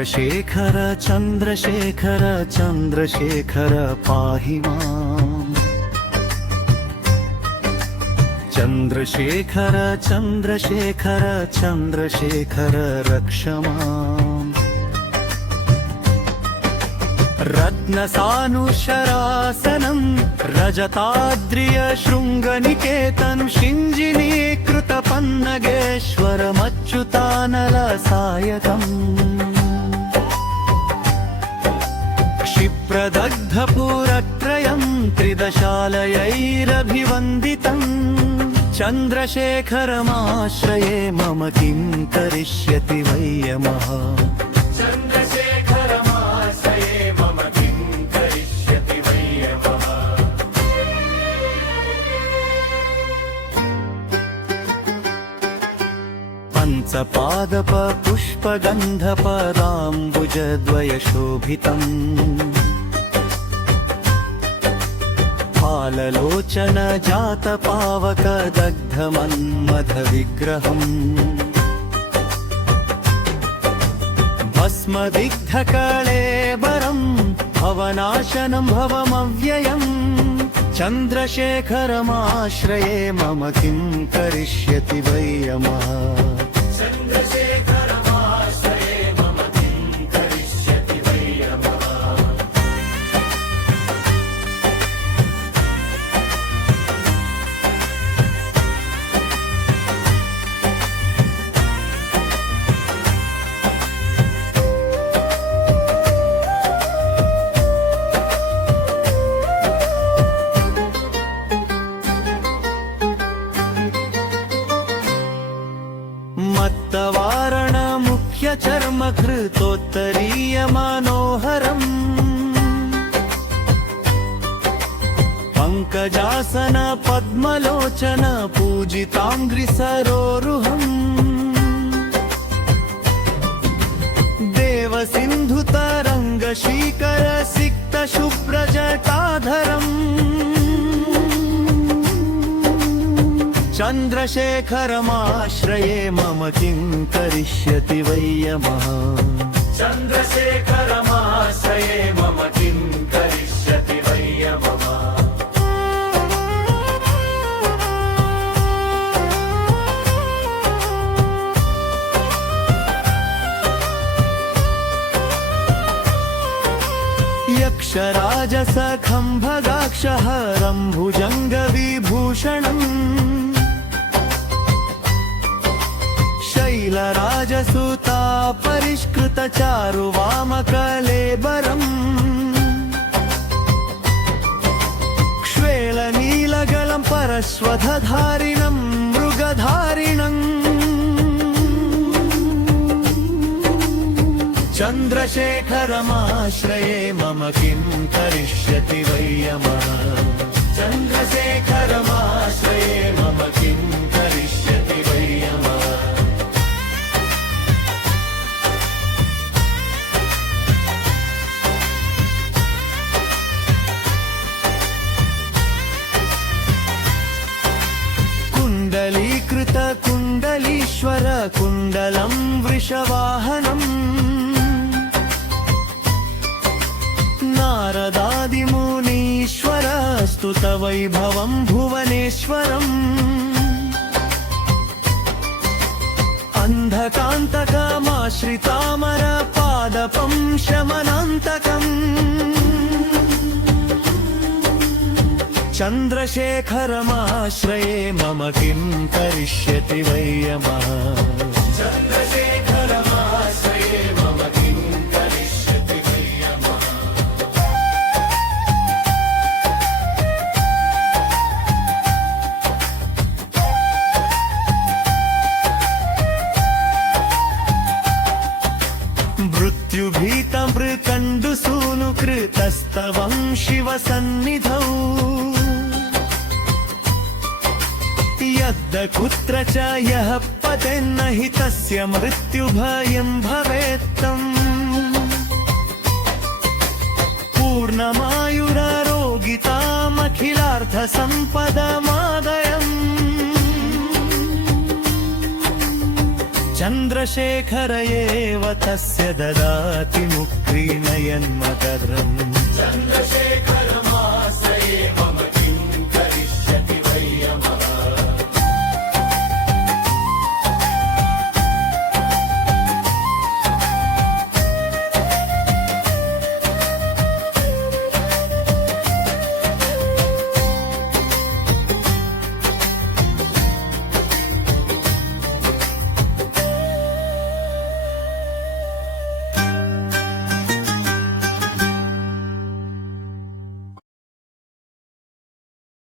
చంద్రశేఖర చంద్రశేఖర చంద్రశేఖర పాహి మాం. చంద్రశేఖర చంద్రశేఖర చంద్రశేఖర రక్ష మాం. రత్నసానుశరాసనం రజతాద్రియ శృంగనికేతన్ షింజినీకృత పన్నగేశ్వరమచ్యుతానల సాయకం. క్షిప్రదగ్ధపురత్రయం త్రిదశాలయైరభివందితం. చంద్రశేఖరమాశ్రయే మమ కిం కరిష్యతి వై యమః. పంచపాదప పుష్పగంధపదాంబుజద్వయశోభితం. ఫాలలోచన జాతపావక దగ్ధమన్మథ విగ్రహం. భస్మదిగ్ధకళేబరం భవనాశనం భవమవ్యయం. చంద్రశేఖరమాశ్రయే మమ కిం కరిష్యతి వై యమః. మత్తవారణ ముఖ్య చర్మకృతోత్తరీయ మనోహరం. పంకజాసన పద్మలోచన పూజితాంగ్రి సరోరుహం. దేవ సింధు తరంగ శీకర సిక్త శుభ్రజటాధరం. చంద్రశేఖరమాశ్రయే మమ కిం కరిష్యతి వై యమః. చంద్రశేఖరమాశ్రయే మమ కిం కరిష్యతి వై యమః. యక్షరాజసఖం భగాక్షహరం భుజంగ విభూషణం. శైలరాజసుతా పరిష్కృత చారు వామకలేబరం. క్ష్వేల నీలగలం పరస్వధారిణం మృగధారిణం. చంద్రశేఖరమాశ్రయే మమ కిం కరిష్యతి వై యమః. చంద్రశేఖరమాశ్రయే మమ కిం కరిష్యతి వై యమః. కుండలీకృత కుండలీశ్వర కుండలం వృషవాహనం. నారదాదిమునీశ్వర స్తుత వైభవం భువనేశ్వరం. అంధకాంతకమాశ్రితామర పాదపం శమనాంతకం. చంద్రశేఖరమాశ్రయే మమ కిం కరిష్యతి వై యమః. చంద్రశేఖరమాశ్రయే మమ కిం కరిష్యతి వై యమః. మృత్యుభీతం మృకండు సూనుకృతస్తవం శివ సన్నిధౌ. యద్ద కుత్ర చ యః పతేన్న హి తస్య మృత్యుభయం భవేత్తం. పూర్ణమాయురారోగితామఖిలార్థ సంపదమాదయం. चन्द्रशेखर एव तस्य ददाति मुक्तिर्नयन्मकरम् चन्द्रशेखरमाश्रये मम